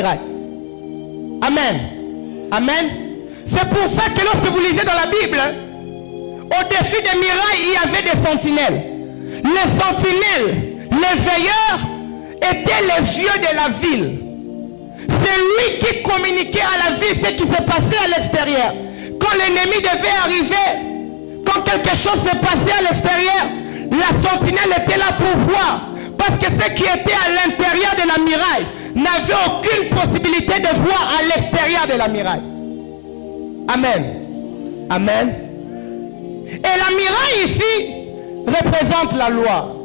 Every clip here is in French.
miraille. Amen. Amen. C'est pour ça que lorsque vous lisez dans la Bible, au-dessus des murailles, il y avait des sentinelles. Les sentinelles, les veilleurs, étaient les yeux de la ville. C'est lui qui communiquait à la ville ce qui se passait à l'extérieur. Quand l'ennemi devait arriver, quand quelque chose se passait à l'extérieur, la sentinelle était là pour voir. Parce que ceux qui étaient à l'intérieur de la muraille n'avaient aucune possibilité de voir à l'extérieur de la muraille. Amen. Amen. Et la muraille ici représente la loi.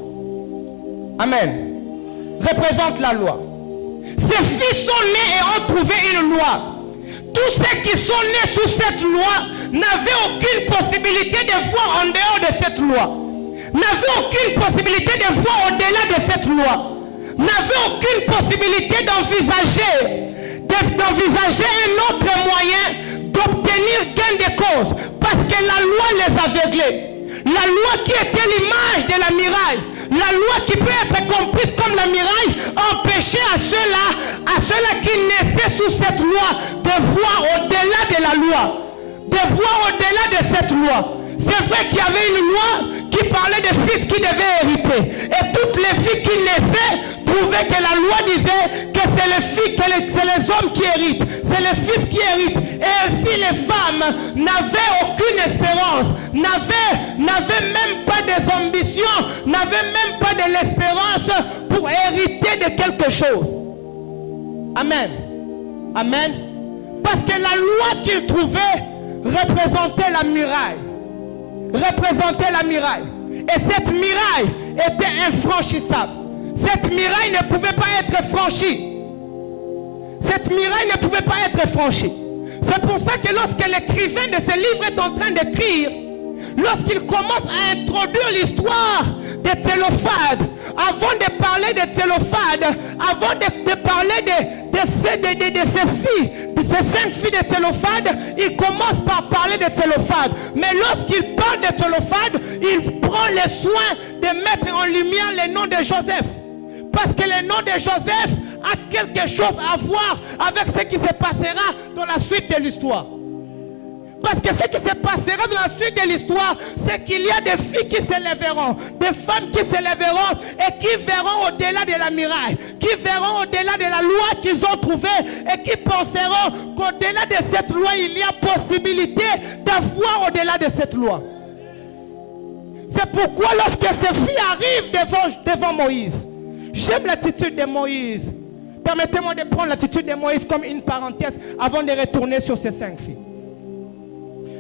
Amen. Représente la loi. Ces fils sont nés et ont trouvé une loi. Tous ceux qui sont nés sous cette loi n'avaient aucune possibilité de voir en dehors de cette loi. N'avaient aucune possibilité de voir au-delà de cette loi. N'avaient aucune possibilité d'envisager un autre moyen d'obtenir gain de cause. Parce que la loi les aveuglait. La loi qui était l'image de la muraille. La loi qui peut être comprise comme la muraille empêchait à ceux-là qui naissaient sous cette loi de voir au-delà de la loi. De voir au-delà de cette loi. C'est vrai qu'il y avait une loi qui parlait des fils qui devaient hériter. Et toutes les filles qui naissaient trouvaient que la loi disait que c'est les filles, c'est les hommes qui héritent. C'est les fils qui héritent. Et ainsi les femmes n'avaient aucune espérance. N'avaient même pas des ambitions. N'avaient même pas de l'espérance pour hériter de quelque chose. Amen. Amen. Parce que la loi qu'ils trouvaient représentait la muraille. Représentait la muraille. Et cette muraille était infranchissable. Cette muraille ne pouvait pas être franchie. Cette muraille ne pouvait pas être franchie. C'est pour ça que lorsque l'écrivain de ce livre est en train d'écrire, lorsqu'il commence à introduire l'histoire de Thélophade, avant de parler de Thélophade, avant de parler de ces filles, de ces 5 filles de Thélophade, il commence par parler de Thélophade. Mais lorsqu'il parle de Thélophade, il prend le soin de mettre en lumière le nom de Joseph. Parce que le nom de Joseph a quelque chose à voir avec ce qui se passera dans la suite de l'histoire. Parce que ce qui se passera dans la suite de l'histoire, c'est qu'il y a des filles qui s'élèveront, des femmes qui s'élèveront et qui verront au-delà de la muraille, qui verront au-delà de la loi qu'ils ont trouvée et qui penseront qu'au-delà de cette loi, il y a possibilité d'avoir au-delà de cette loi. C'est pourquoi lorsque ces filles arrivent devant Moïse, j'aime l'attitude de Moïse. Permettez-moi de prendre l'attitude de Moïse comme une parenthèse avant de retourner sur ces 5 filles.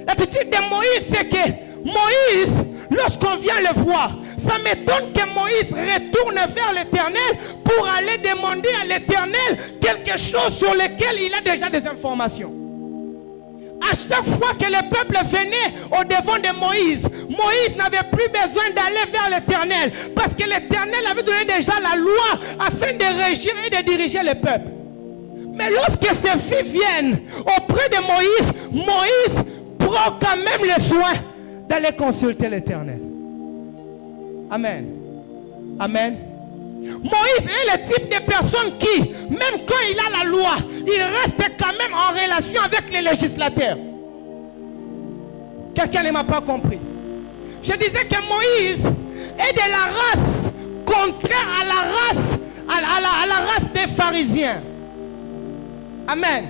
L'attitude de Moïse, c'est que Moïse, lorsqu'on vient le voir, ça m'étonne que Moïse retourne vers l'Éternel pour aller demander à l'Éternel quelque chose sur lequel il a déjà des informations. À chaque fois que le peuple venait au-devant de Moïse, Moïse n'avait plus besoin d'aller vers l'Éternel parce que l'Éternel avait donné déjà la loi afin de régir et de diriger le peuple. Mais lorsque ces filles viennent auprès de Moïse, Moïse prend quand même le soin d'aller consulter l'Éternel. Amen. Amen. Moïse est le type de personne qui, même quand il a la loi, il reste quand même en relation avec les législateurs. Quelqu'un ne m'a pas compris. Je disais que Moïse est de la race contraire à la race des pharisiens. Amen.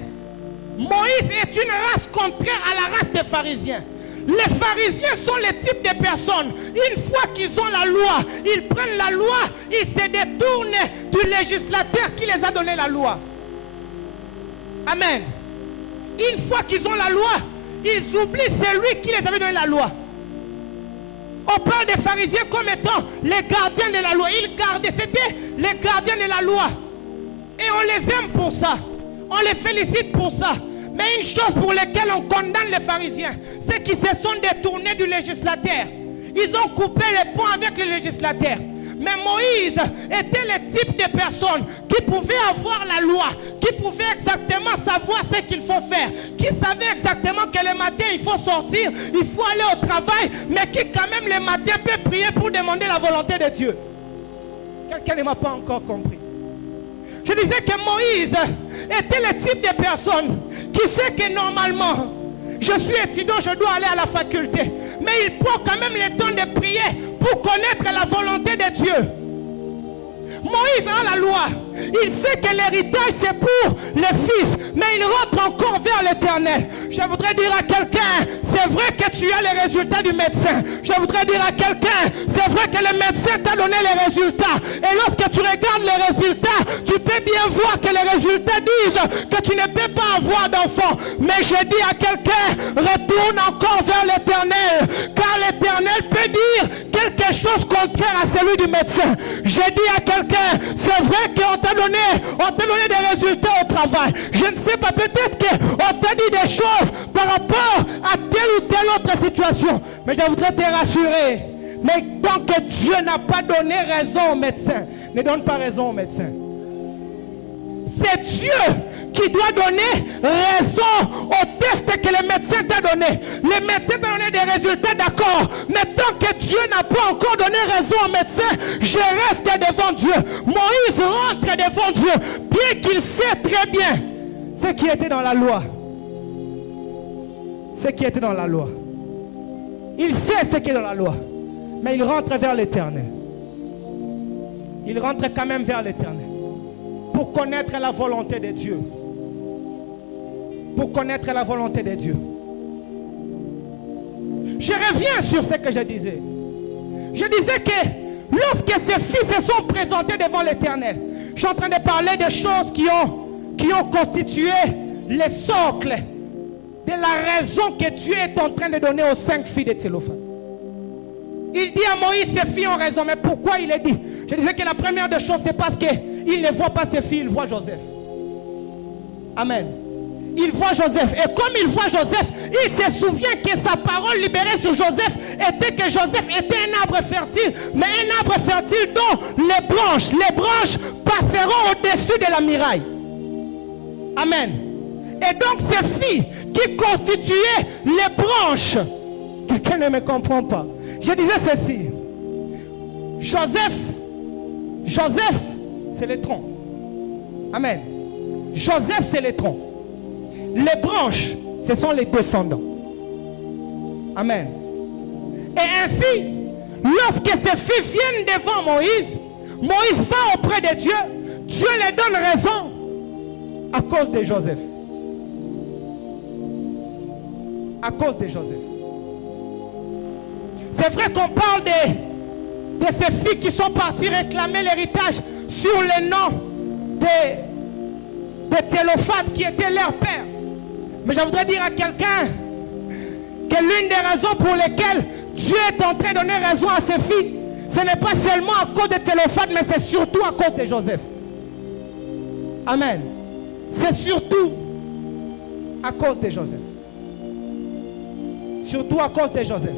Moïse est une race contraire à la race des pharisiens. Les pharisiens sont le type de personnes, une fois qu'ils ont la loi, ils prennent la loi, ils se détournent du législateur qui les a donné la loi. Amen. Une fois qu'ils ont la loi, ils oublient celui qui les avait donné la loi. On parle des pharisiens comme étant les gardiens de la loi. Ils gardaient, c'était les gardiens de la loi. Et on les aime pour ça. On les félicite pour ça. Mais une chose pour laquelle on condamne les pharisiens, c'est qu'ils se sont détournés du législateur. Ils ont coupé les ponts avec le législateur. Mais Moïse était le type de personne qui pouvait avoir la loi, qui pouvait exactement savoir ce qu'il faut faire, qui savait exactement que le matin il faut sortir, il faut aller au travail, mais qui quand même le matin peut prier pour demander la volonté de Dieu. Quelqu'un ne m'a pas encore compris. Je disais que Moïse était le type de personne qui sait que normalement, je suis étudiant, je dois aller à la faculté. Mais il prend quand même le temps de prier pour connaître la volonté de Dieu. Moïse a la loi. Il sait que l'héritage c'est pour le fils, mais il rentre encore vers l'Éternel. Je voudrais dire à quelqu'un, c'est vrai que tu as les résultats du médecin. Je voudrais dire à quelqu'un, c'est vrai que le médecin t'a donné les résultats. Et lorsque tu regardes les résultats, tu peux bien voir que les résultats disent que tu ne peux pas avoir d'enfant. Mais je dis à quelqu'un, retourne encore vers l'Éternel, car l'Éternel peut dire quelque chose contraire à celui du médecin. Je dis à quelqu'un, c'est vrai qu'on t'a donné des résultats au travail. Je ne sais pas, peut-être qu'on t'a dit des choses par rapport à telle ou telle autre situation. Mais je voudrais te rassurer. Mais tant que Dieu n'a pas donné raison au médecin, ne donne pas raison au médecin. C'est Dieu qui doit donner raison au test que le médecin t'a donné. Le médecin t'a donné des résultats, d'accord. Mais tant que Dieu n'a pas encore donné raison au médecin, je reste devant Dieu. Moïse rentre devant Dieu, bien qu'il sait très bien ce qui était dans la loi. Ce qui était dans la loi. Il sait ce qui est dans la loi. Mais il rentre vers l'Éternel. Il rentre quand même vers l'Éternel. Pour connaître la volonté de Dieu. Pour connaître la volonté de Dieu. Je reviens sur ce que je disais. Je disais que lorsque ces fils se sont présentés devant l'Éternel, je suis en train de parler de choses qui ont constitué le socle de la raison que Dieu est en train de donner aux 5 filles de Thélophane. Il dit à Moïse, ses filles ont raison. Mais pourquoi il est dit? Je disais que la première des choses, c'est parce qu'il ne voit pas ses filles, il voit Joseph. Amen. Il voit Joseph. Et comme il voit Joseph, il se souvient que sa parole libérée sur Joseph était que Joseph était un arbre fertile. Mais un arbre fertile dont les branches passeront au-dessus de la muraille. Amen. Et donc ces filles qui constituaient les branches, quelqu'un ne me comprend pas. Je disais ceci. Joseph, c'est le tronc. Amen. Joseph, c'est le tronc. Les branches, ce sont les descendants. Amen. Et ainsi, lorsque ces filles viennent devant Moïse, Moïse va auprès de Dieu. Dieu les donne raison à cause de Joseph. À cause de Joseph. C'est vrai qu'on parle de ces filles qui sont parties réclamer l'héritage sur le nom de Thélophane qui était leur père. Mais je voudrais dire à quelqu'un que l'une des raisons pour lesquelles Dieu est en train de donner raison à ses filles, ce n'est pas seulement à cause de Thélophane, mais c'est surtout à cause de Joseph. Amen. C'est surtout à cause de Joseph. Surtout à cause de Joseph.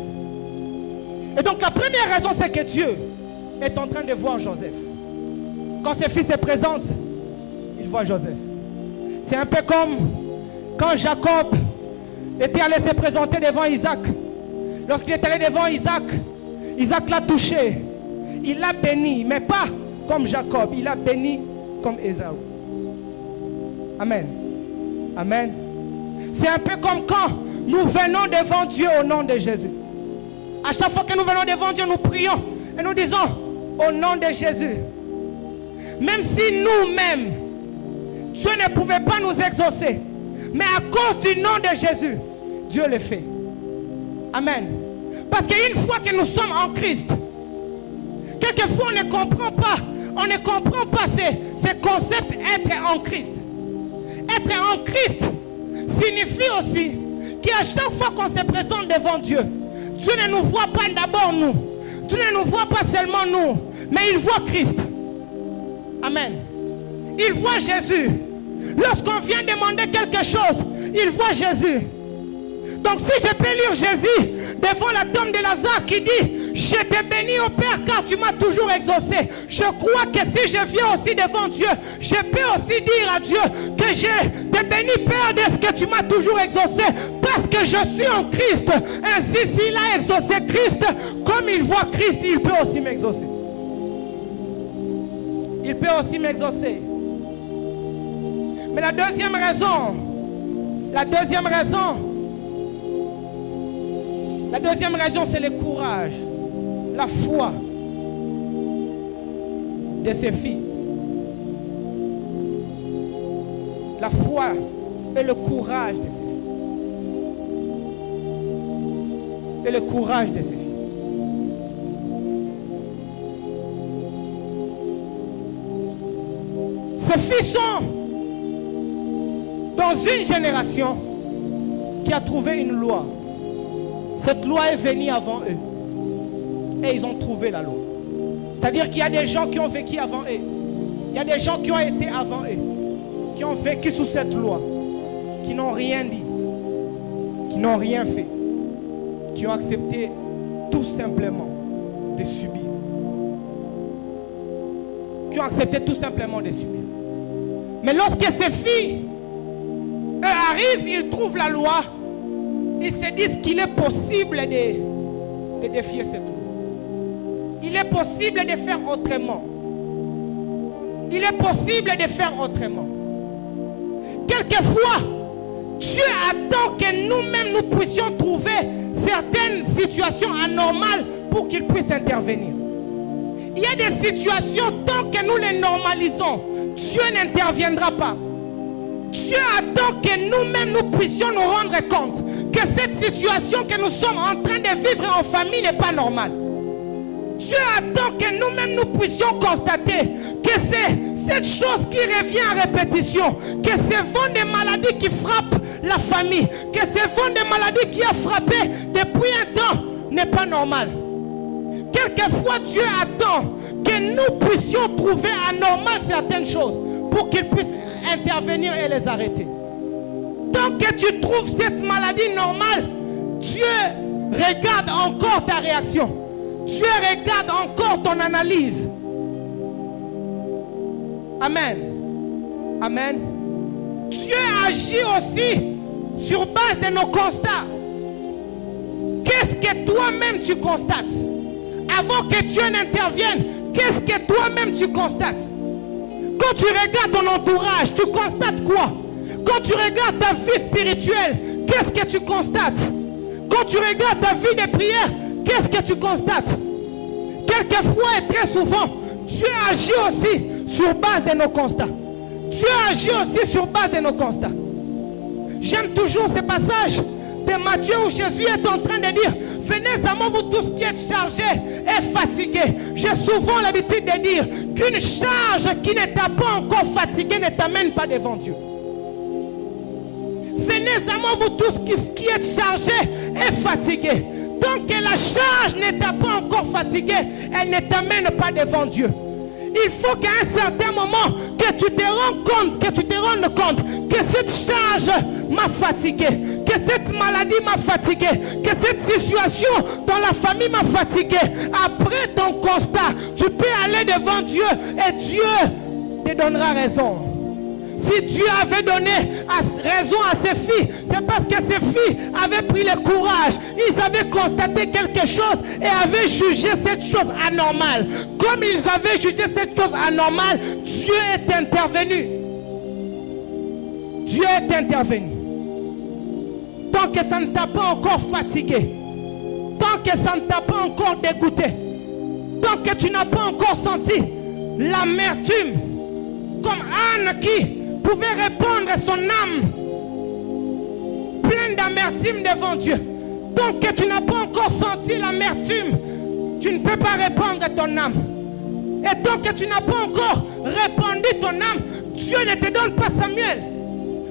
Et donc la première raison, c'est que Dieu est en train de voir Joseph. Quand ses fils se présentent, il voit Joseph. C'est un peu comme quand Jacob était allé se présenter devant Isaac. Lorsqu'il est allé devant Isaac, Isaac l'a touché. Il l'a béni, mais pas comme Jacob. Il l'a béni comme Ésaü. Amen. Amen. C'est un peu comme quand nous venons devant Dieu au nom de Jésus. À chaque fois que nous venons devant Dieu, nous prions et nous disons au nom de Jésus. Même si nous-mêmes, Dieu ne pouvait pas nous exaucer, mais à cause du nom de Jésus, Dieu le fait. Amen. Parce qu'une fois que nous sommes en Christ, quelquefois on ne comprend pas ce concept être en Christ. Être en Christ signifie aussi qu'à chaque fois qu'on se présente devant Dieu, Dieu ne nous voit pas d'abord nous. Dieu ne nous voit pas seulement nous, mais il voit Christ. Amen. Il voit Jésus. Lorsqu'on vient demander quelque chose, il voit Jésus. Donc si je peux lire Jésus devant la tombe de Lazare qui dit: je te bénis au Père car tu m'as toujours exaucé. Je crois que si je viens aussi devant Dieu, je peux aussi dire à Dieu que je te bénis Père de ce que tu m'as toujours exaucé, parce que je suis en Christ. Ainsi s'il a exaucé Christ, comme il voit Christ, il peut aussi m'exaucer. Il peut aussi m'exaucer. Mais la deuxième raison, c'est le courage, la foi de ces filles. La foi et le courage de ces filles. Et le courage de ces filles. Ces filles sont dans une génération qui a trouvé une loi. Cette loi est venue avant eux. Et ils ont trouvé la loi. C'est-à-dire qu'il y a des gens qui ont vécu avant eux. Il y a des gens qui ont été avant eux. Qui ont vécu sous cette loi. Qui n'ont rien dit. Qui n'ont rien fait. Qui ont accepté tout simplement de subir. Qui ont accepté tout simplement de subir. Mais lorsque ces filles, eux arrivent, ils trouvent la loi, ils se disent qu'il est possible de défier cette loi. Il est possible de faire autrement. Il est possible de faire autrement. Quelquefois, Dieu attend que nous-mêmes nous puissions trouver certaines situations anormales pour qu'il puisse intervenir. Il y a des situations, tant que nous les normalisons, Dieu n'interviendra pas. Dieu attend que nous-mêmes nous puissions nous rendre compte que cette situation que nous sommes en train de vivre en famille n'est pas normale. Dieu attend que nous-mêmes nous puissions constater que c'est cette chose qui revient en répétition, que ce vent de maladie qui frappe la famille, que ce vent de maladie qui a frappé depuis un temps n'est pas normal. Quelquefois, Dieu attend que nous puissions trouver anormal certaines choses pour qu'il puisse intervenir et les arrêter. Tant que tu trouves cette maladie normale, Dieu regarde encore ta réaction. Dieu regarde encore ton analyse. Amen. Amen. Dieu agit aussi sur base de nos constats. Qu'est-ce que toi-même tu constates? Avant que Dieu n'intervienne, qu'est-ce que toi-même tu constates? Quand tu regardes ton entourage, tu constates quoi? Quand tu regardes ta vie spirituelle, qu'est-ce que tu constates? Quand tu regardes ta vie de prière, qu'est-ce que tu constates? Quelquefois et très souvent, Dieu agit aussi sur base de nos constats. Dieu agit aussi sur base de nos constats. J'aime toujours ce passage de Matthieu où Jésus est en train de dire: venez à moi vous tous qui êtes chargés et fatigués. J'ai souvent l'habitude de dire qu'une charge qui ne t'a pas encore fatigué ne t'amène pas devant Dieu. Venez à moi vous tous qui êtes chargés et fatigués. Tant que la charge ne t'a pas encore fatigué, elle ne t'amène pas devant Dieu. Il faut qu'à un certain moment que tu te rendes compte que cette charge m'a fatigué, que cette maladie m'a fatigué, que cette situation dans la famille m'a fatigué. Après ton constat, tu peux aller devant Dieu et Dieu te donnera raison. Si Dieu avait donné raison à ces filles, c'est parce que ces filles avaient pris le courage. Ils avaient constaté quelque chose et avaient jugé cette chose anormale. Comme ils avaient jugé cette chose anormale, Dieu est intervenu. Dieu est intervenu. Tant que ça ne t'a pas encore fatigué, tant que ça ne t'a pas encore dégoûté, tant que tu n'as pas encore senti l'amertume, comme Anne qui pouvait répandre son âme pleine d'amertume devant Dieu. Tant que tu n'as pas encore senti l'amertume, tu ne peux pas répandre ton âme. Et tant que tu n'as pas encore répandu ton âme, Dieu ne te donne pas Samuel.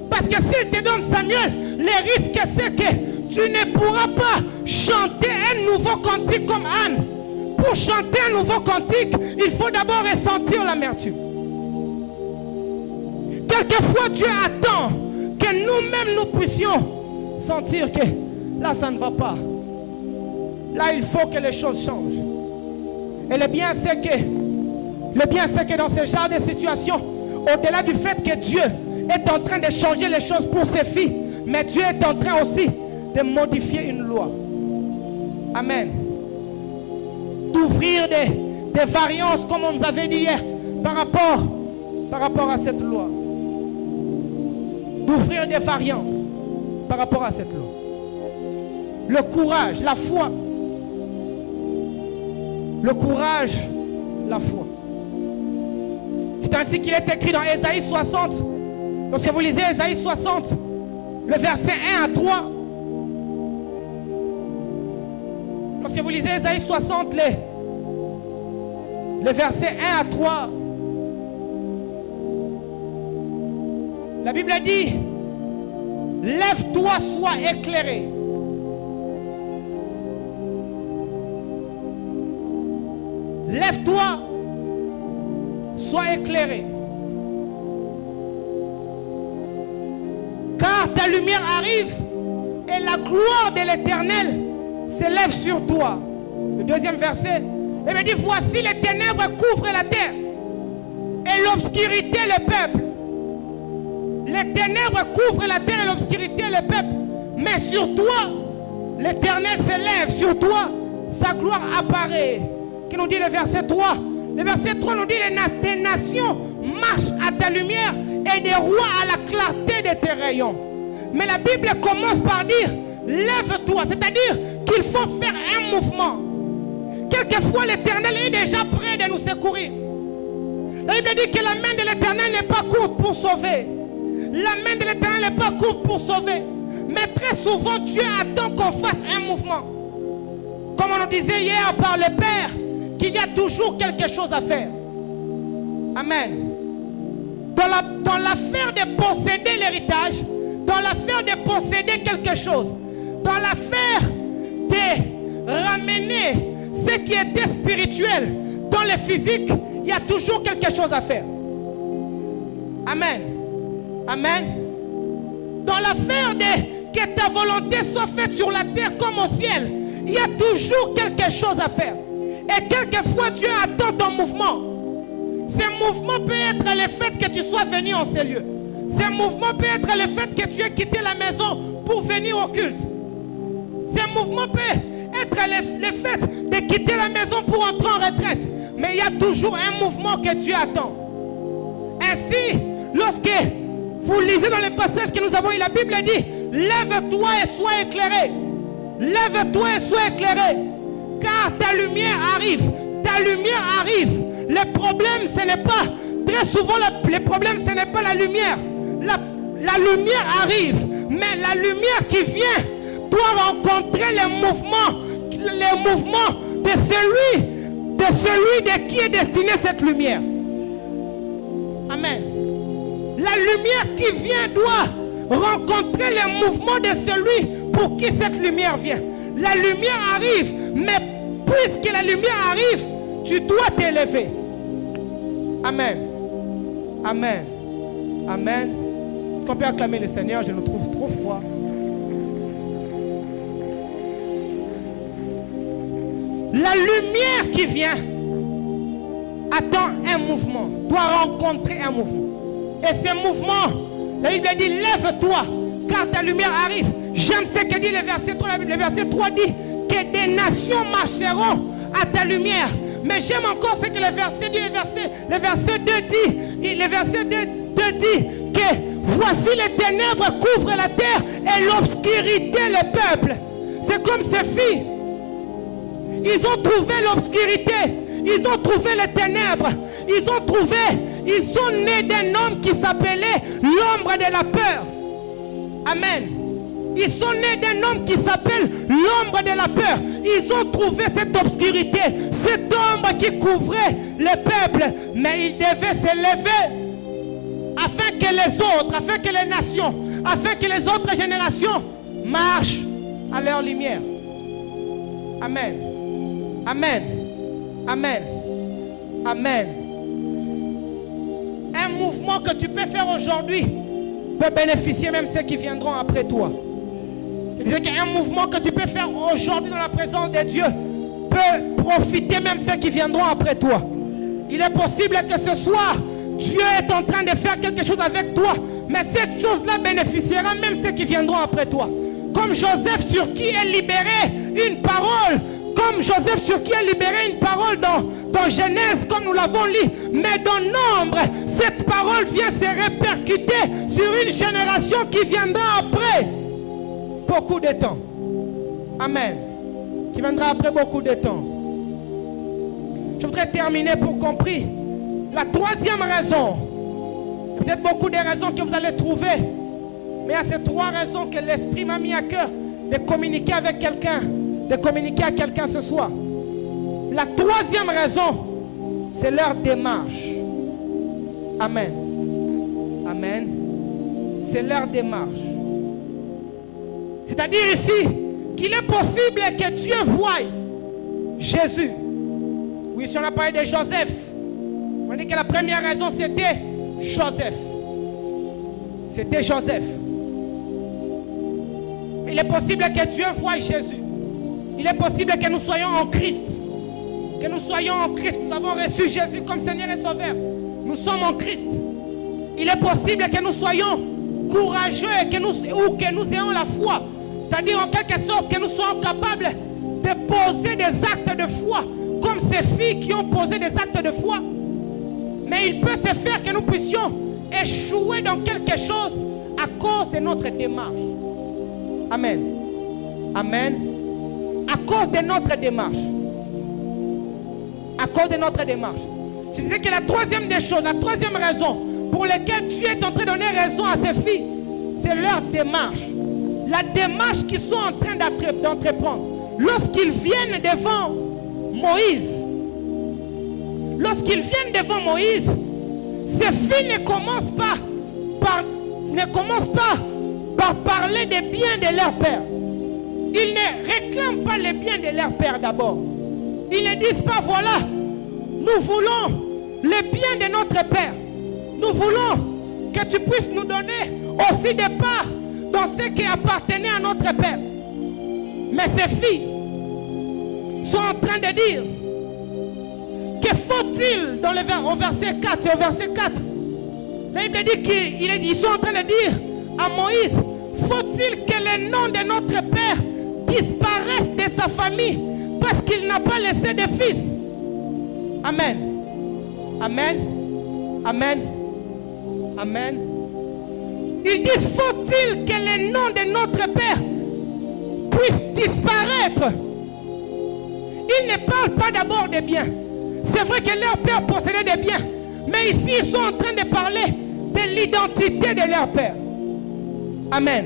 Parce que s'il te donne Samuel, le risque c'est que tu ne pourras pas chanter un nouveau cantique comme Anne. Pour chanter un nouveau cantique, il faut d'abord ressentir l'amertume. Quelquefois, Dieu attend que nous-mêmes nous puissions sentir que là, ça ne va pas. Là, il faut que les choses changent. Et le bien, c'est que dans ce genre de situation, au-delà du fait que Dieu est en train de changer les choses pour ses filles, mais Dieu est en train aussi de modifier une loi. Amen. D'ouvrir des variances, comme on nous avait dit hier, par rapport à cette loi. d'ouvrir des variantes par rapport à cette loi. Le courage, la foi. Le courage, la foi. C'est ainsi qu'il est écrit dans Ésaïe 60. Lorsque vous lisez Ésaïe 60, le verset 1 à 3. Lorsque vous lisez Ésaïe 60, les versets 1 à 3, la Bible dit, lève-toi, sois éclairé. Lève-toi, sois éclairé. Car ta lumière arrive et la gloire de l'Éternel s'élève sur toi. Le deuxième verset, il me dit, voici les ténèbres couvrent la terre et l'obscurité le peuple. Les ténèbres couvrent la terre et l'obscurité le peuple. Mais sur toi, l'Éternel s'élève, sur toi, sa gloire apparaît. Qui nous dit le verset 3? Le verset 3 nous dit, des nations marchent à ta lumière et des rois à la clarté de tes rayons. Mais la Bible commence par dire, lève-toi, c'est-à-dire qu'il faut faire un mouvement. Quelquefois, l'Éternel est déjà prêt de nous secourir. La Bible dit que la main de l'Éternel n'est pas courte pour sauver. La main de l'Éternel n'est pas courte pour sauver. Mais très souvent, Dieu attend qu'on fasse un mouvement. Comme on nous disait hier par le Père, qu'il y a toujours quelque chose à faire. Amen. Dans l'affaire de posséder l'héritage, dans l'affaire de posséder quelque chose, dans l'affaire de ramener ce qui était spirituel dans le physique, il y a toujours quelque chose à faire. Amen. Amen. Dans l'affaire de que ta volonté soit faite sur la terre comme au ciel, il y a toujours quelque chose à faire. Et quelquefois, Dieu attend ton mouvement. Ce mouvement peut être le fait que tu sois venu en ces lieux. Ce mouvement peut être le fait que tu aies quitté la maison pour venir au culte. Ce mouvement peut être le fait de quitter la maison pour entrer en retraite. Mais il y a toujours un mouvement que Dieu attend. Ainsi, lorsque vous lisez dans le passage que nous avons eu, la Bible dit, lève-toi et sois éclairé. Lève-toi et sois éclairé. Car ta lumière arrive. Ta lumière arrive. Le problème, ce n'est pas, très souvent, le problème, ce n'est pas la lumière. La lumière arrive. Mais la lumière qui vient doit rencontrer le mouvement de celui de qui est destinée cette lumière. Amen. La lumière qui vient doit rencontrer le mouvement de celui pour qui cette lumière vient. La lumière arrive, mais puisque la lumière arrive, tu dois t'élever. Amen. Amen. Amen. Est-ce qu'on peut acclamer le Seigneur? Je nous trouve trop froid. La lumière qui vient attend un mouvement, doit rencontrer un mouvement. Et ce mouvement, la Bible dit, lève-toi, car ta lumière arrive. J'aime ce que dit le verset 3. Le verset 3 dit que des nations marcheront à ta lumière. Mais j'aime encore ce que le verset dit. Le verset 2 dit, le verset 2 dit que voici les ténèbres couvrent la terre et l'obscurité le peuple. C'est comme ces filles. Ils ont trouvé l'obscurité. Ils ont trouvé les ténèbres. Ils sont nés d'un homme qui s'appelait l'ombre de la peur. Amen. Ils sont nés d'un homme qui s'appelle l'ombre de la peur. Ils ont trouvé cette obscurité, cette ombre qui couvrait le peuple. Mais ils devaient s'élever afin que les autres, afin que les nations, afin que les autres générations marchent à leur lumière. Amen. Amen. Amen. Amen. Un mouvement que tu peux faire aujourd'hui peut bénéficier même ceux qui viendront après toi. Je disais qu'un mouvement que tu peux faire aujourd'hui dans la présence de Dieu peut profiter même ceux qui viendront après toi. Il est possible que ce soir, Dieu est en train de faire quelque chose avec toi, mais cette chose-là bénéficiera même ceux qui viendront après toi. Comme Joseph sur qui est libéré une parole, comme Joseph sur qui est libéré une parole dans Genèse, comme nous l'avons lu. Mais dans Nombre, cette parole vient se répercuter sur une génération qui viendra après beaucoup de temps. Amen. Qui viendra après beaucoup de temps. Je voudrais terminer pour compris. La troisième raison, peut-être beaucoup de raisons que vous allez trouver, mais il y a ces trois raisons que l'Esprit m'a mis à cœur de communiquer avec quelqu'un, de communiquer à quelqu'un ce soir. La troisième raison, c'est leur démarche. Amen. Amen. C'est leur démarche. C'est-à-dire ici qu'il est possible que Dieu voie Jésus. Oui, si on a parlé de Joseph, on dit que la première raison c'était Joseph. C'était Joseph. Il est possible que Dieu voie Jésus. Il est possible que nous soyons en Christ. Que nous soyons en Christ. Nous avons reçu Jésus comme Seigneur et Sauveur. Nous sommes en Christ. Il est possible que nous soyons courageux ou que nous ayons la foi. C'est-à-dire en quelque sorte que nous soyons capables de poser des actes de foi. Comme ces filles qui ont posé des actes de foi. Mais il peut se faire que nous puissions échouer dans quelque chose à cause de notre démarche. Amen. Amen. À cause de notre démarche. À cause de notre démarche. Je disais que la troisième des choses, la troisième raison pour laquelle Dieu est en train de donner raison à ces filles, c'est leur démarche. La démarche qu'ils sont en train d'entreprendre. Lorsqu'ils viennent devant Moïse, ces filles ne commencent pas par parler des biens de leur père. Ils ne réclament pas les biens de leur père d'abord. Ils ne disent pas, voilà, nous voulons les biens de notre père. Nous voulons que tu puisses nous donner aussi des parts dans ce qui appartenait à notre père. Mais ces filles sont en train de dire, que faut-il au verset 4, c'est au verset 4. La Bible dit qu'ils sont en train de dire à Moïse, faut-il que le nom de notre père disparaisse de sa famille parce qu'il n'a pas laissé de fils? Amen. Amen. Amen. Amen. Il dit, faut-il que le nom de notre père puisse disparaître? Il ne parle pas d'abord des biens. C'est vrai que leur père possédait des biens. Mais ici, ils sont en train de parler de l'identité de leur père. Amen.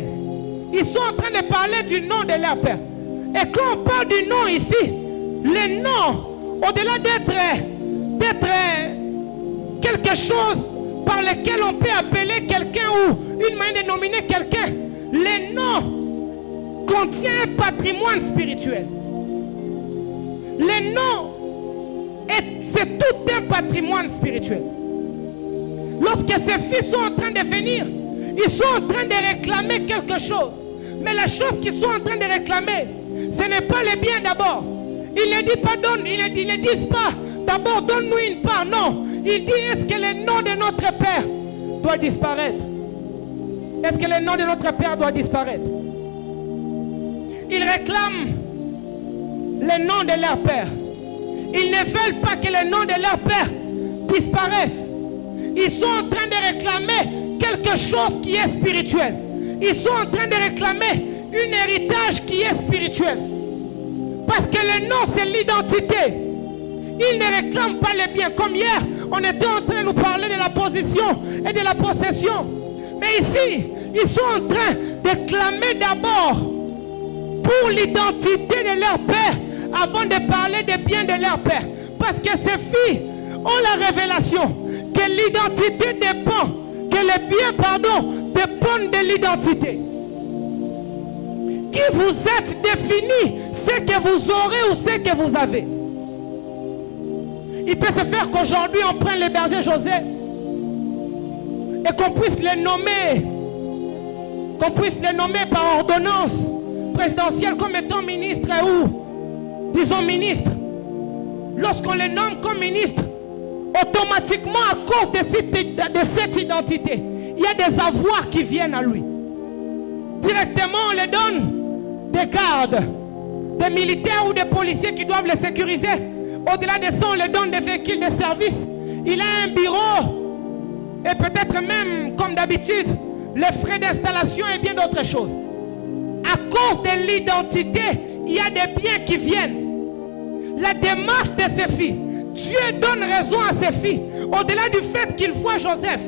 Ils sont en train de parler du nom de leur père. Et quand on parle du nom ici, le nom, au-delà d'être quelque chose par lequel on peut appeler quelqu'un ou une manière de nominer quelqu'un, le nom contient un patrimoine spirituel. Le nom, c'est tout un patrimoine spirituel. Lorsque ces filles sont en train de venir, ils sont en train de réclamer quelque chose. Mais la chose qu'ils sont en train de réclamer, ce n'est pas les biens d'abord. Ils ne disent pas ils ne disent pas d'abord donne-nous une part. Non, ils disent est-ce que le nom de notre Père doit disparaître? Est-ce que le nom de notre Père doit disparaître? Ils réclament le nom de leur Père. Ils ne veulent pas que le nom de leur Père disparaisse. Ils sont en train de réclamer quelque chose qui est spirituel. Ils sont en train de réclamer un héritage qui est spirituel. Parce que le nom, c'est l'identité. Ils ne réclament pas les biens. Comme hier, on était en train de nous parler de la position et de la possession. Mais ici, ils sont en train de clamer d'abord pour l'identité de leur Père avant de parler des biens de leur Père. Parce que ces filles ont la révélation que l'identité dépend, que les biens, dépendent de l'identité. Qui vous êtes défini, ce que vous aurez ou ce que vous avez. Il peut se faire qu'aujourd'hui on prenne le berger José et qu'on puisse les nommer par ordonnance présidentielle comme étant ministre ou disons ministre. Lorsqu'on les nomme comme ministre, automatiquement à cause de cette identité, il y a des avoirs qui viennent à lui. Directement on les donne des gardes. des militaires ou des policiers qui doivent les sécuriser. Au-delà de ça, on leur donne des véhicules de service. Il a un bureau et peut-être même, comme d'habitude, les frais d'installation et bien d'autres choses. À cause de l'identité, il y a des biens qui viennent. La démarche de ces filles, Dieu donne raison à ces filles. Au-delà du fait qu'il voit Joseph,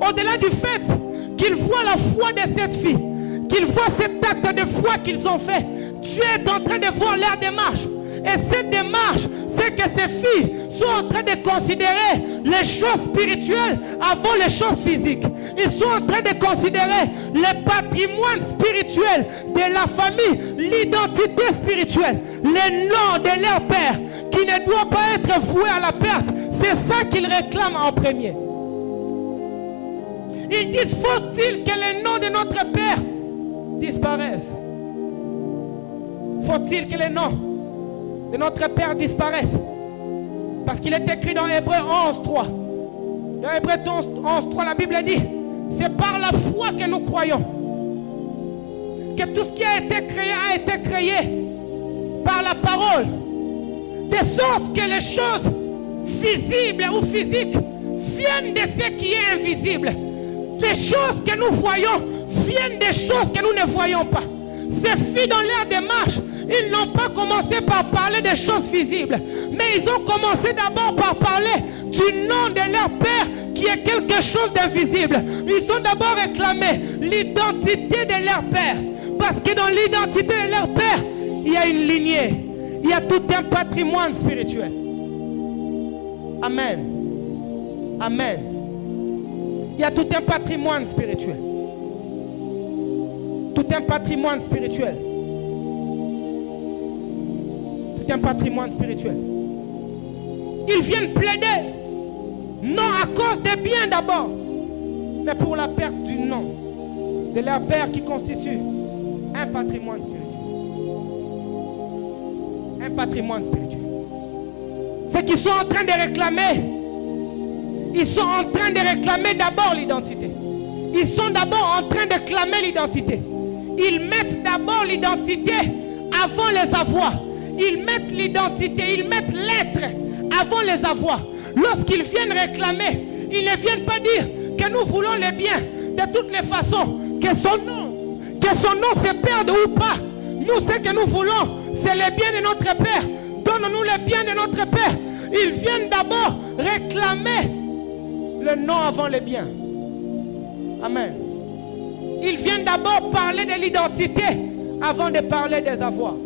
au-delà du fait qu'il voit la foi de cette fille, qu'il voit cet acte de foi qu'ils ont fait, Dieu est en train de voir leur démarche. Et cette démarche, c'est que ces filles sont en train de considérer les choses spirituelles avant les choses physiques. Ils sont en train de considérer le patrimoine spirituel de la famille, l'identité spirituelle, les noms de leur père, qui ne doit pas être voué à la perte. C'est ça qu'ils réclament en premier. Ils disent, faut-il que les noms de notre père disparaissent? Faut-il que les noms de notre Père disparaissent? Parce qu'il est écrit dans Hébreux 11.3. Dans Hébreux 11.3, la Bible dit, c'est par la foi que nous croyons que tout ce qui a été créé par la parole, de sorte que les choses visibles ou physiques viennent de ce qui est invisible. Les choses que nous voyons viennent des choses que nous ne voyons pas. Ces filles, dans leur démarche, ils n'ont pas commencé par parler des choses visibles, mais ils ont commencé d'abord par parler du nom de leur père qui est quelque chose d'invisible. Ils ont d'abord réclamé l'identité de leur père, parce que dans l'identité de leur père, il y a une lignée, il y a tout un patrimoine spirituel. Amen. Amen. Il y a tout un patrimoine spirituel. Tout un patrimoine spirituel. Tout un patrimoine spirituel. Ils viennent plaider, non à cause des biens d'abord, mais pour la perte du nom de leur père qui constitue un patrimoine spirituel. Un patrimoine spirituel. Ce qu'ils sont en train de réclamer, ils sont en train de réclamer d'abord l'identité. Ils sont d'abord en train de clamer l'identité. Ils mettent d'abord l'identité avant les avoirs. Ils mettent l'identité, ils mettent l'être avant les avoirs. Lorsqu'ils viennent réclamer, ils ne viennent pas dire que nous voulons les biens. De toutes les façons, que son nom se perde ou pas. Nous, ce que nous voulons, c'est les biens de notre Père. Donne-nous les biens de notre Père. Ils viennent d'abord réclamer le nom avant les biens. Amen. Ils viennent d'abord parler de l'identité avant de parler des avoirs.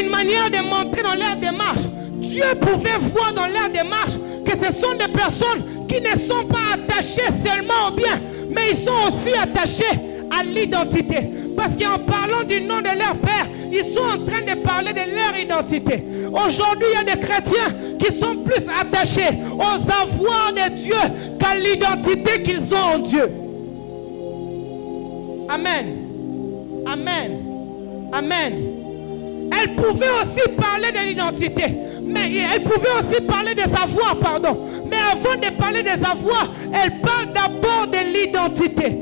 Une manière de montrer dans leur démarche. Dieu pouvait voir dans leur démarche que ce sont des personnes qui ne sont pas attachées seulement au bien, mais ils sont aussi attachés à l'identité. Parce qu'en parlant du nom de leur Père, ils sont en train de parler de leur identité. Aujourd'hui, il y a des chrétiens qui sont plus attachés aux avoirs de Dieu qu'à l'identité qu'ils ont en Dieu. Amen. Amen. Amen. Elle pouvait aussi parler de l'identité, mais elle pouvait aussi parler des avoirs, pardon. Mais avant de parler des avoirs, elle parle d'abord de l'identité.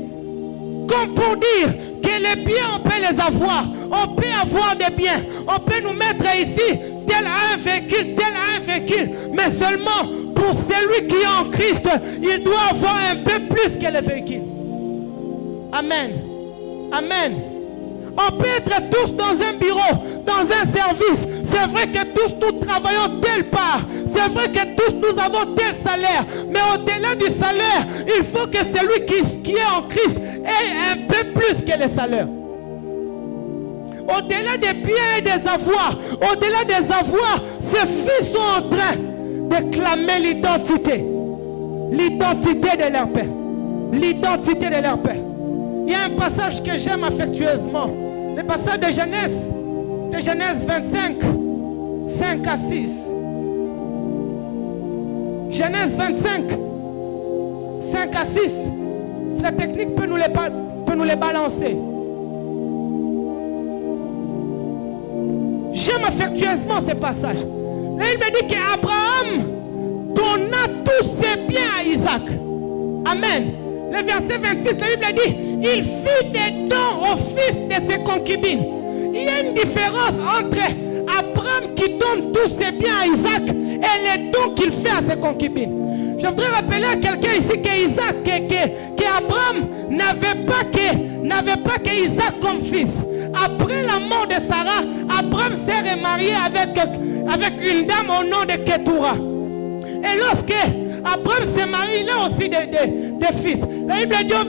Comme pour dire que les biens, on peut les avoir. On peut avoir des biens. On peut nous mettre ici, tel a un véhicule, tel a un véhicule. Mais seulement pour celui qui est en Christ, il doit avoir un peu plus que le véhicule. Amen. Amen. On peut être tous dans un bureau, dans un service. C'est vrai que tous nous travaillons telle part. C'est vrai que tous nous avons tel salaire. Mais au-delà du salaire, il faut que celui qui est en Christ ait un peu plus que le salaire. Au-delà des biens et des avoirs, au-delà des avoirs, ces filles sont en train de clamer l'identité. L'identité de leur Père. L'identité de leur Père. Il y a un passage que j'aime affectueusement. Le passage de Genèse 25, 5 à 6. Genèse 25, 5 à 6. Si la technique peut nous les balancer. J'aime affectueusement ce passage. Là, il me dit qu'Abraham donna tous ses biens à Isaac. Amen. Le verset 26, la Bible dit, il fit des dons au fils de ses concubines. Il y a une différence entre Abraham qui donne tous ses biens à Isaac et les dons qu'il fait à ses concubines. Je voudrais rappeler à quelqu'un ici qu'Abraham n'avait pas qu'Isaac comme fils. Après la mort de Sarah, Abraham s'est remarié avec une dame au nom de Ketura. Et lorsque Abraham s'est marié, il a aussi des fils. La Bible dit au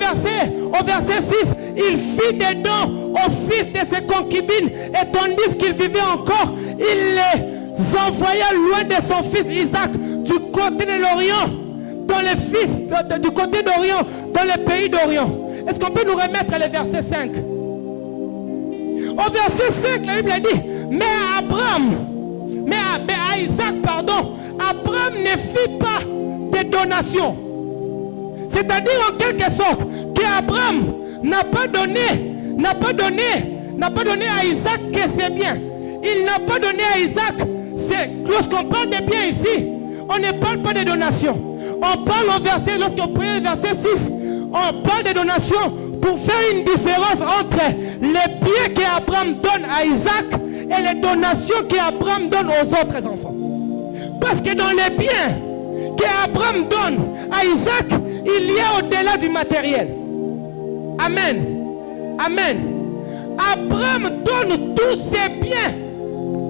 verset 6, il fit des dons aux fils de ses concubines, et tandis qu'il vivait encore, il les envoya loin de son fils Isaac, du côté de l'Orient, dans les fils, du côté d'Orient, dans les pays d'Orient. Est-ce qu'on peut nous remettre le verset 5? Au verset 5, la Bible dit, mais à Isaac, Abraham ne fit pas de donations. C'est-à-dire en quelque sorte qu'Abraham n'a pas donné à Isaac que c'est bien. Il n'a pas donné à Isaac. Lorsqu'on parle de biens ici, on ne parle pas de donations. On parle lorsqu'on prend le verset 6, on parle de donations pour faire une différence entre les biens qu'Abraham donne à Isaac et les donations qu'Abraham donne aux autres enfants. Parce que dans les biens qu'Abraham donne à Isaac, il y a au-delà du matériel. Amen. Amen. Abraham donne tous ses biens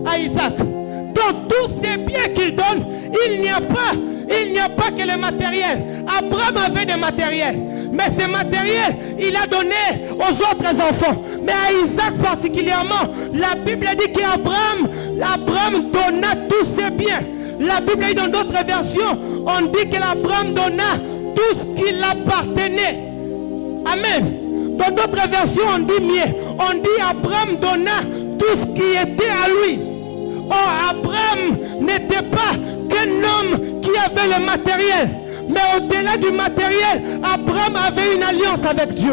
à Isaac. Dans tous ces biens qu'il donne, il n'y a pas que le matériel. Abraham avait des matériels, mais ce matériel, il a donné aux autres enfants. Mais à Isaac particulièrement, la Bible dit qu'Abraham donna tous ses biens. La Bible dit dans d'autres versions, on dit que Abraham donna tout ce qui l'appartenait. Amen. Dans d'autres versions, on dit mieux. On dit Abraham donna tout ce qui était à lui. Or, Abraham n'était pas qu'un homme qui avait le matériel. Mais au-delà du matériel, Abraham avait une alliance avec Dieu.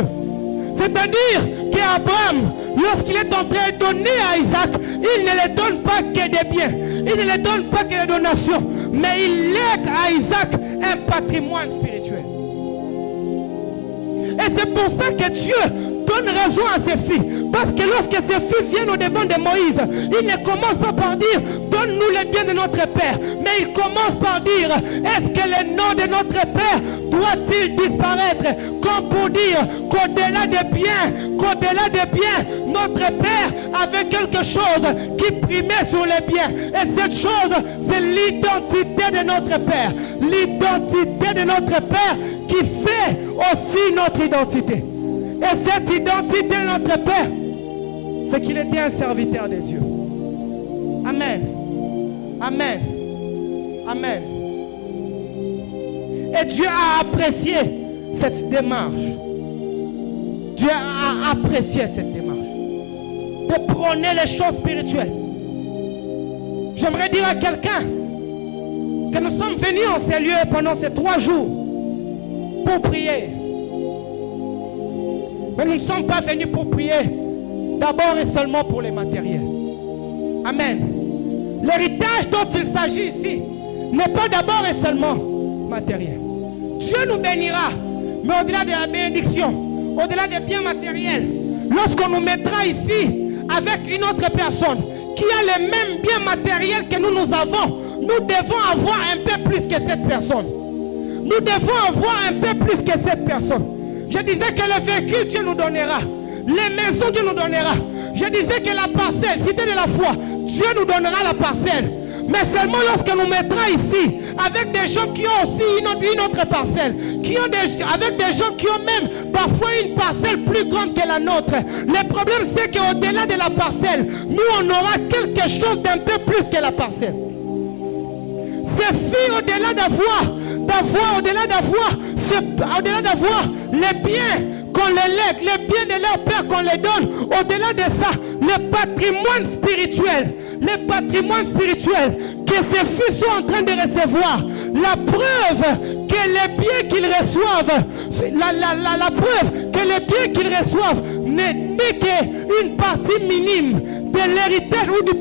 C'est-à-dire qu'Abraham, lorsqu'il est en train de donner à Isaac, il ne lui donne pas que des biens. Il ne lui donne pas que des donations. Mais il lègue à Isaac un patrimoine spirituel. Et c'est pour ça que Dieu donne raison à ses filles. Parce que lorsque ses filles viennent au devant de Moïse, il ne commence pas par dire donne-nous les biens de notre Père. Mais il commence par dire est-ce que le nom de notre Père doit-il disparaître? Comme pour dire qu'au-delà des biens, notre Père avait quelque chose qui primait sur les biens. Et cette chose, c'est l'identité de notre Père. L'identité de notre Père qui fait aussi notre identité. Et cette identité de notre Père, c'est qu'il était un serviteur de Dieu. Amen. Amen. Amen. Et Dieu a apprécié cette démarche. Dieu a apprécié cette démarche. De prôner les choses spirituelles. J'aimerais dire à quelqu'un que nous sommes venus en ces lieux pendant ces 3 jours pour prier. Mais nous ne sommes pas venus pour prier d'abord et seulement pour les matériels. Amen. L'héritage dont il s'agit ici n'est pas d'abord et seulement matériel. Dieu nous bénira, mais au-delà de la bénédiction, au-delà des biens matériels, lorsqu'on nous mettra ici avec une autre personne qui a les mêmes biens matériels que nous avons, nous devons avoir un peu plus que cette personne. Nous devons avoir un peu plus que cette personne. Je disais que le véhicule, Dieu nous donnera. Les maisons, Dieu nous donnera. Je disais que la parcelle, cité de la foi, Dieu nous donnera la parcelle. Mais seulement lorsque nous mettra ici, avec des gens qui ont aussi une autre parcelle, avec des gens qui ont même parfois une parcelle plus grande que la nôtre. Le problème, c'est qu'au-delà de la parcelle, nous, on aura quelque chose d'un peu plus que la parcelle. Ces filles, au-delà d'avoir les biens qu'on les lègue, les biens de leur père qu'on les donne, au-delà de ça, le patrimoine spirituel que ces filles sont en train de recevoir, la preuve que les biens qu'ils reçoivent, la preuve que les biens qu'ils reçoivent n'est qu'une partie minime de l'héritage ou du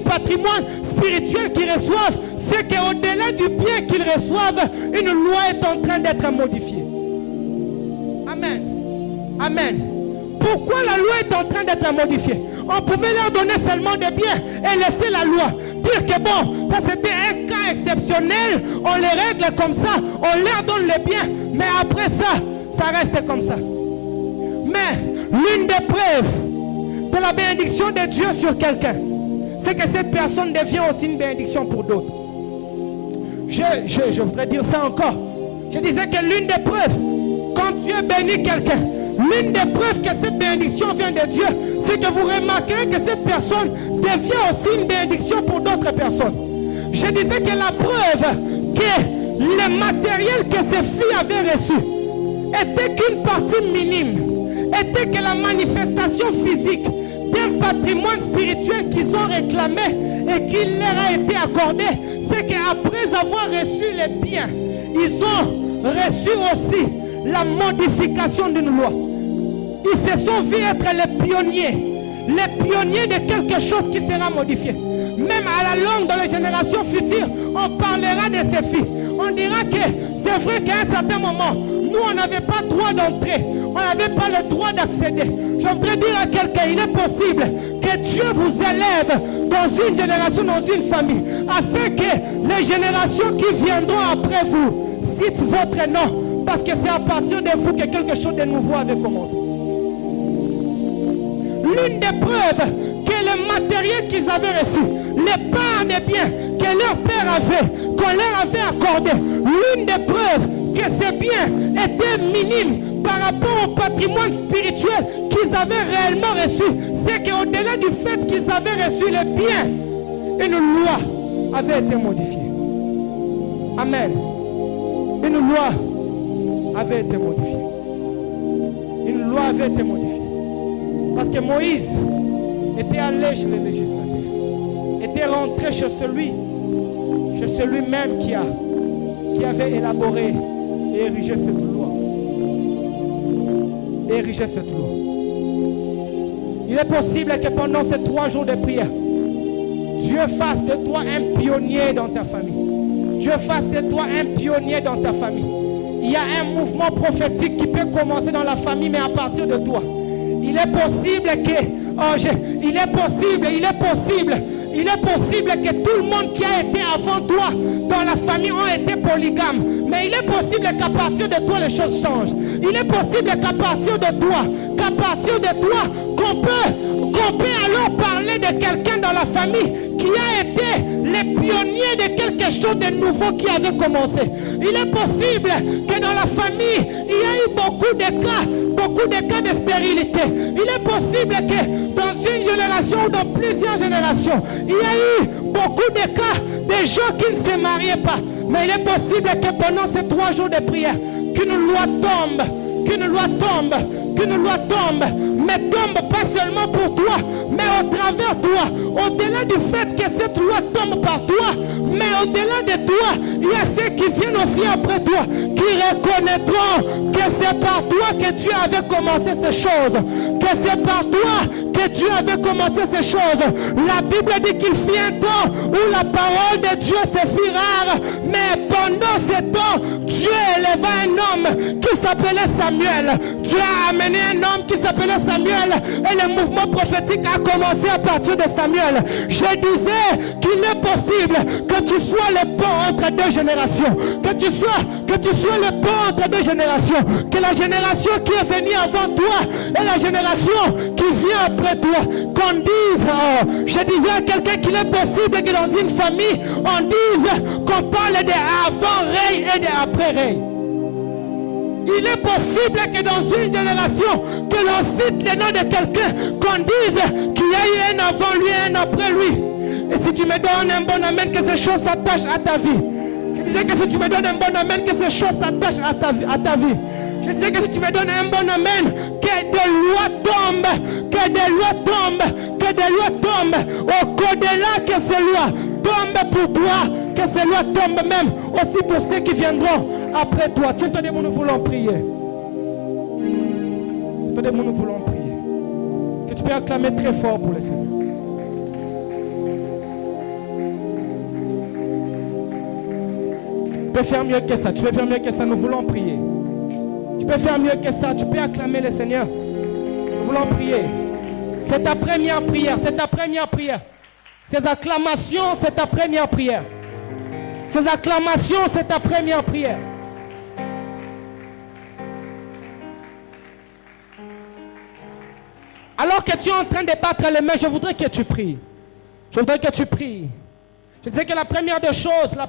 patrimoine spirituel qu'ils reçoivent. C'est qu'au-delà du bien qu'ils reçoivent, une loi est en train d'être modifiée. Amen. Amen. Pourquoi la loi est en train d'être modifiée? On pouvait leur donner seulement des biens et laisser la loi. Dire que bon, ça c'était un cas exceptionnel, on les règle comme ça, on leur donne les biens, mais après ça, ça reste comme ça. Mais l'une des preuves de la bénédiction de Dieu sur quelqu'un, c'est que cette personne devient aussi une bénédiction pour d'autres. Je voudrais dire ça encore. Je disais que l'une des preuves, quand Dieu bénit quelqu'un, l'une des preuves que cette bénédiction vient de Dieu, c'est que vous remarquerez que cette personne devient aussi une bénédiction pour d'autres personnes. Je disais que la preuve que le matériel que ces filles avaient reçu était qu'une partie minime, était que la manifestation physique d'un patrimoine spirituel qu'ils ont réclamé et qui leur a été accordé, c'est qu'après avoir reçu les biens, ils ont reçu aussi la modification d'une loi. Ils se sont vus être les pionniers de quelque chose qui sera modifié. Même à la longue, dans les générations futures, on parlera de ces filles. On dira que c'est vrai qu'à un certain moment, nous, on n'avait pas droit d'entrer. On n'avait pas le droit d'accéder. Je voudrais dire à quelqu'un, il est possible que Dieu vous élève dans une génération, dans une famille, afin que les générations qui viendront après vous citent votre nom. Parce que c'est à partir de vous que quelque chose de nouveau avait commencé. L'une des preuves que le matériel qu'ils avaient reçu, les parts des biens que leur père avait, qu'on leur avait accordé, l'une des preuves que ces biens étaient minimes par rapport au patrimoine spirituel qu'ils avaient réellement reçu, c'est qu'au-delà du fait qu'ils avaient reçu les biens, une loi avait été modifiée. Amen. Une loi avait été modifiée. Une loi avait été modifiée. Parce que Moïse était allé chez les législateurs, était rentré chez celui même qui avait élaboré et érigé cette loi. Il est possible que pendant ces 3 jours de prière, Dieu fasse de toi un pionnier dans ta famille. Dieu fasse de toi un pionnier dans ta famille. Il y a un mouvement prophétique qui peut commencer dans la famille, mais à partir de toi. Il est possible que tout le monde qui a été avant toi dans la famille ont été polygames. Mais il est possible qu'à partir de toi, les choses changent. Il est possible qu'à partir de toi, qu'on peut alors parler de quelqu'un dans la famille qui a été les pionniers de quelque chose de nouveau qui avait commencé. Il est possible que dans la famille, il y a eu beaucoup de cas de stérilité. Il est possible que dans une génération ou dans plusieurs générations, il y a eu beaucoup de cas de gens qui ne se mariaient pas. Mais il est possible que pendant ces 3 jours de prière, qu'une loi tombe, mais tombe pas seulement pour toi, mais au travers de toi. Au-delà du fait que cette loi tombe par toi, mais au-delà de toi, il y a ceux qui viennent aussi après toi, qui reconnaîtront que c'est par toi que Dieu avait commencé ces choses, que c'est par toi que Dieu avait commencé ces choses. La Bible dit qu'il fit un temps où la parole de Dieu se fit rare, mais pendant ce temps, Dieu éleva un homme qui s'appelait Samuel. Dieu a amené un homme qui s'appelait Samuel et le mouvement prophétique a commencé à partir de Samuel. Je disais qu'il est possible que tu sois le pont entre 2 générations, que tu sois le pont entre 2 générations, que la génération qui est venue avant toi et la génération qui vient après toi, qu'on dise, je disais à quelqu'un qu'il est possible que dans une famille, on dise qu'on parle de avant-règne et de après-règne. Il est possible que dans une génération, que l'on cite le nom de quelqu'un, qu'on dise qu'il y a eu un avant lui et un après lui. Et si tu me donnes un bon amen, que ces choses s'attachent à ta vie. Je disais que si tu me donnes un bon amen, que ces choses s'attachent à ta vie. Je disais que si tu me donnes un bon amen, que des lois tombent, au-delà que ces lois tombent pour toi, que ces lois tombent même aussi pour ceux qui viendront après toi. Tiens-toi debout, nous voulons prier. Tiens-toi debout, nous voulons prier. Que tu peux acclamer très fort pour le Seigneur. Tu peux faire mieux que ça, nous voulons prier. Tu peux faire mieux que ça, tu peux acclamer le Seigneur. Nous voulons prier. C'est ta première prière, c'est ta première prière. Ces acclamations, c'est ta première prière. Ces acclamations, c'est ta première prière. Alors que tu es en train de battre les mains, je voudrais que tu pries. Je voudrais que tu pries. Je disais que la première des choses,